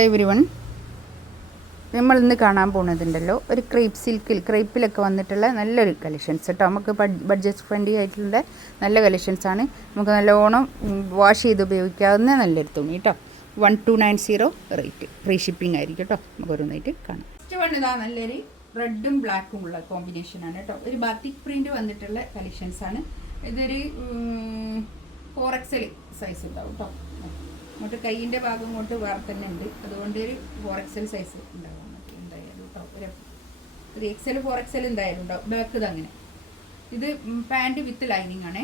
Everyone, നമ്മൾ ഇന്ന് കാണാൻ പോകുന്നതുണ്ടല്ലോ ഒരു ക്രേപ്പ് സിൽക്കിൽ ക്രേപ്പിലൊക്കെ വന്നിട്ടുള്ള നല്ലൊരു കളക്ഷൻസ് കേട്ടോ. നമുക്ക് ബഡ്ജറ്റ് ഫ്രണ്ട്ലി ആയിട്ടുള്ള നല്ല കളക്ഷൻസാണ്. നമുക്ക് നല്ലോണം വാഷ് ചെയ്ത് ഉപയോഗിക്കാവുന്ന നല്ലൊരു തുണി കേട്ടോ. 1290 റേറ്റ്, ഫ്രീ ഷിപ്പിംഗ് ആയിരിക്കും കേട്ടോ. നമുക്ക് ഓരോന്നായിട്ട് കാണാം. ഫസ്റ്റ് വൺ ഇതാ നല്ലൊരു റെഡും ബ്ലാക്കും ഉള്ള കോമ്പിനേഷനാണ് കേട്ടോ. ഒരു ബാത്തിക് പ്രിൻറ്റ് വന്നിട്ടുള്ള കളക്ഷൻസാണ്. ഇതൊരു 4XL സൈസ് ഉണ്ടാവും കേട്ടോ. അങ്ങോട്ട് കൈയിൻ്റെ ഭാഗം കൊണ്ട് വേറെ തന്നെ ഉണ്ട്, അതുകൊണ്ട് ഒരു 4XL സൈസ് ഉണ്ടാവും എന്തായാലും കേട്ടോ. ഒരു XL 4XL എന്തായാലും ഉണ്ടാവും. ബാക്ക് ഇത് അങ്ങനെ. ഇത് പാൻറ് വിത്ത് ലൈനിങ് ആണേ.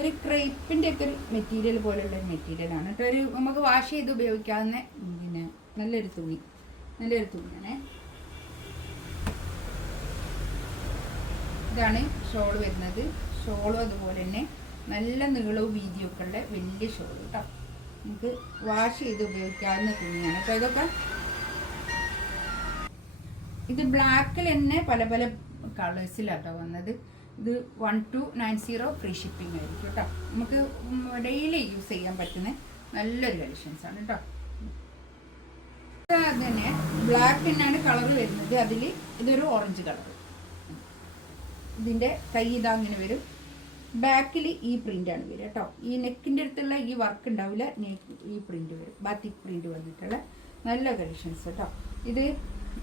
ഒരു ക്രേപ്പിൻ്റെ ഒക്കെ ഒരു മെറ്റീരിയൽ പോലെയുള്ള ഒരു മെറ്റീരിയലാണ് കേട്ടോ. ഒരു നമുക്ക് വാഷ് ചെയ്ത് ഉപയോഗിക്കാവുന്ന പിന്നെ നല്ലൊരു തുണിയാണേ. ഇതാണ് ഷോൾ വരുന്നത്. ഷോളും അതുപോലെ തന്നെ നല്ല നീളവും വീതിയൊക്കെ ഉള്ള വലിയ ഷോൾ കേട്ടോ. നമുക്ക് വാഷ് ചെയ്ത് ഉപയോഗിക്കാവുന്ന തുണിയാണ് കേട്ടോ. ഇതൊക്കെ ഇത് ബ്ലാക്കിൽ തന്നെ പല പല കളേഴ്സിലാട്ടോ വന്നത്. ഇത് 1290 ഫ്രീ ഷിപ്പിംഗ് ആയിരിക്കും കേട്ടോ. നമുക്ക് ഡെയിലി യൂസ് ചെയ്യാൻ പറ്റുന്ന നല്ലൊരു കളക്ഷൻസാണ് കേട്ടോ. അത് തന്നെ ബ്ലാക്ക് തന്നെയാണ് കളർ വരുന്നത്. അതിൽ ഇതൊരു ഓറഞ്ച് കളർ. ഇതിൻ്റെ കൈ ഇതാ അങ്ങനെ വരും. ബാക്കിൽ ഈ പ്രിൻ്റാണ് വരിക കേട്ടോ. ഈ നെക്കിൻ്റെ അടുത്തുള്ള ഈ വർക്ക് ഉണ്ടാവില്ല, ഈ പ്രിൻ്റ് വരും. ബാത്തിക് പ്രിൻ്റ് വന്നിട്ടുള്ള നല്ല കളക്ഷൻസ് കേട്ടോ. ഇത്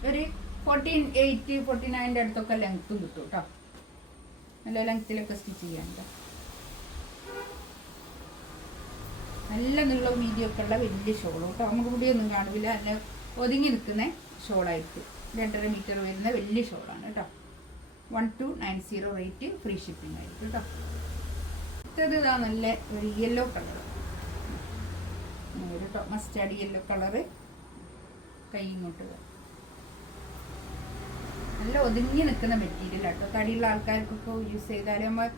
ഒരു 1480 49 അടുത്തൊക്കെ ലെങ്ത്തും കിട്ടും കേട്ടോ. നല്ല ലെങ്ത്തിലൊക്കെ സ്റ്റിച്ച് ചെയ്യാനുണ്ട്. നല്ല നീളവും വീതിയൊക്കെ ഉള്ള വലിയ ഷോൾ കേട്ടോ. നമുക്ക് കൂടിയൊന്നും കാണില്ല, നല്ല ഒതുങ്ങി നിൽക്കുന്ന ഷോളായിരിക്കും. 2.5 മീറ്റർ വരുന്ന വലിയ ഷോളാണ് കേട്ടോ. 1290 റേറ്റ്, ഫ്രീ ഷിപ്പിംഗ് ആയിരിക്കും കേട്ടോ. അടുത്തത് ഇതാ നല്ല ഒരു യെല്ലോ കളർ കേട്ടോ. Mustard yellow colour. കൈ ഇങ്ങോട്ട് നല്ല ഒതുങ്ങി നിൽക്കുന്ന മെറ്റീരിയൽ കേട്ടോ. തടിയുള്ള ആൾക്കാർക്കൊക്കെ യൂസ് ചെയ്താൽ നമ്മൾ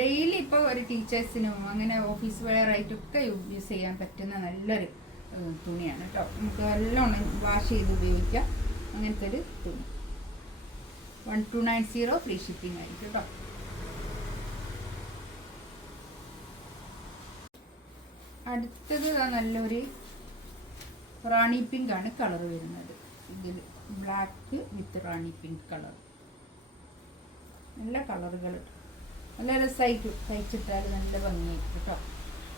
ഡെയിലി ഇപ്പോൾ ഒരു ടീച്ചേഴ്സിനും അങ്ങനെ ഓഫീസ് വെയർ ആയിട്ടൊക്കെ യൂസ് ചെയ്യാൻ പറ്റുന്ന നല്ലൊരു തുണിയാണ് കേട്ടോ. നമുക്ക് നല്ലോണം വാഷ് ചെയ്ത് ഉപയോഗിക്കാം. അങ്ങനത്തെ ഒരു തുണി 1290 ഫ്രീ ഷിപ്പിംഗ് ആയിരിക്കും കേട്ടോ. അടുത്തത് നല്ലൊരു റാണി പിങ്ക് ആണ് കളർ വരുന്നത്. ഇതിൽ black with Rani pink colour. നല്ല കളറുകൾ, നല്ല രസമായിട്ട് തയ്ച്ചിട്ടാൽ നല്ല ഭംഗിയായിരിക്കും കേട്ടോ.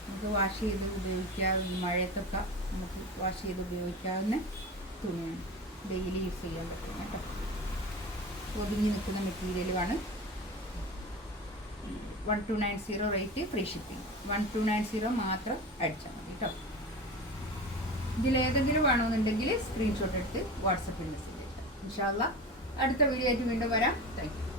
നമുക്ക് വാഷ് ചെയ്ത് ഉപയോഗിക്കാം. ഈ മഴയത്തൊക്കെ നമുക്ക് വാഷ് ചെയ്ത് ഉപയോഗിക്കാവുന്ന തുണിയാണ്. ഡെയിലി യൂസ് ചെയ്യാൻ പറ്റും കേട്ടോ. ഒതുങ്ങി നിൽക്കുന്ന മെറ്റീരിയലുമാണ്. 1290 റേറ്റ്, ഫ്രീ ഷിപ്പിംഗ്. 1290 മാത്രം അടിച്ചാൽ മതി കേട്ടോ. ഇതിലേതെങ്കിലും വേണമെന്നുണ്ടെങ്കിൽ സ്ക്രീൻഷോട്ട് എടുത്ത് വാട്സപ്പിൽ മെസ്സേജ് ചെയ്യാം. ഇൻഷാ അല്ലാഹ് അടുത്ത വീഡിയോ ആയിട്ട് വീണ്ടും വരാം. Thank you.